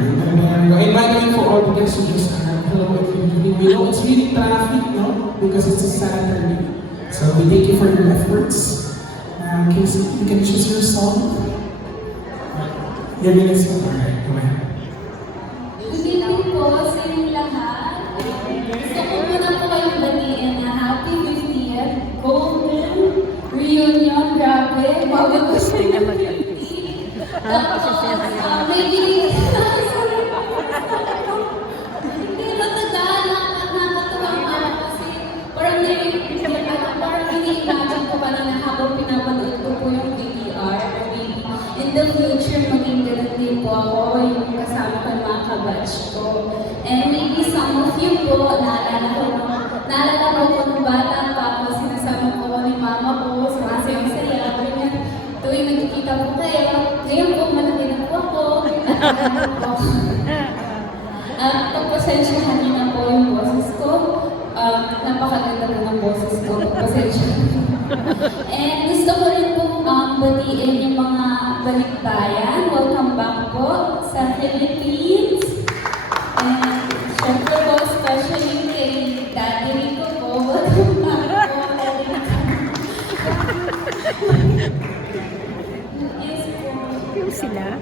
And by the way, for all the guests who just hello, if you're doing, we know it's really traffic, no? Because it's a Saturday. So we thank you for your efforts. Casey, you can choose your song. Yan yung next one. Alright, go ahead. Good evening po sa inyong lahat. Gusto ko muna po kayong batiin na happy 50th Golden Reunion. Grabe, bago ko siya tapos, may hindi matandaan nakakatawa nga kasi parang ini-imagine ko pa na habang pinapanood ko po yung VTR, maybe in the future maging ganun din po ako yung kasama ko ng mga kabatch ko. And maybe some of you po, naalala ko nung bata pa ako, sinasama ko ni mama ko, sumasayang-saya, ganyan. Tuwing nagkikita ko kayo, ngayon po malaki na po ako, at pagpasensyahan niyo na po yung boses ko. Napakaganda po ng boses ko, pagpasensyahan niyo. And gusto ko rin po batiin yung mga balikbayan. Welcome back po sa Philippines. And syempre po, especially kay Daddy Rico po. Welcome back po, Daddy Rico. Yes po. Yung sila.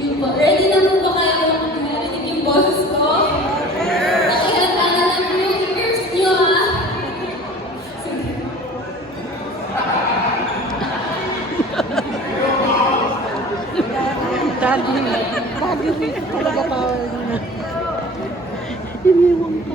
Yun po. Ready na po ba kayo marinig yung boses ko? Nakihanda na lang yung ears nyo, ha? Sige. Dali talaga power na. Iniwan pa.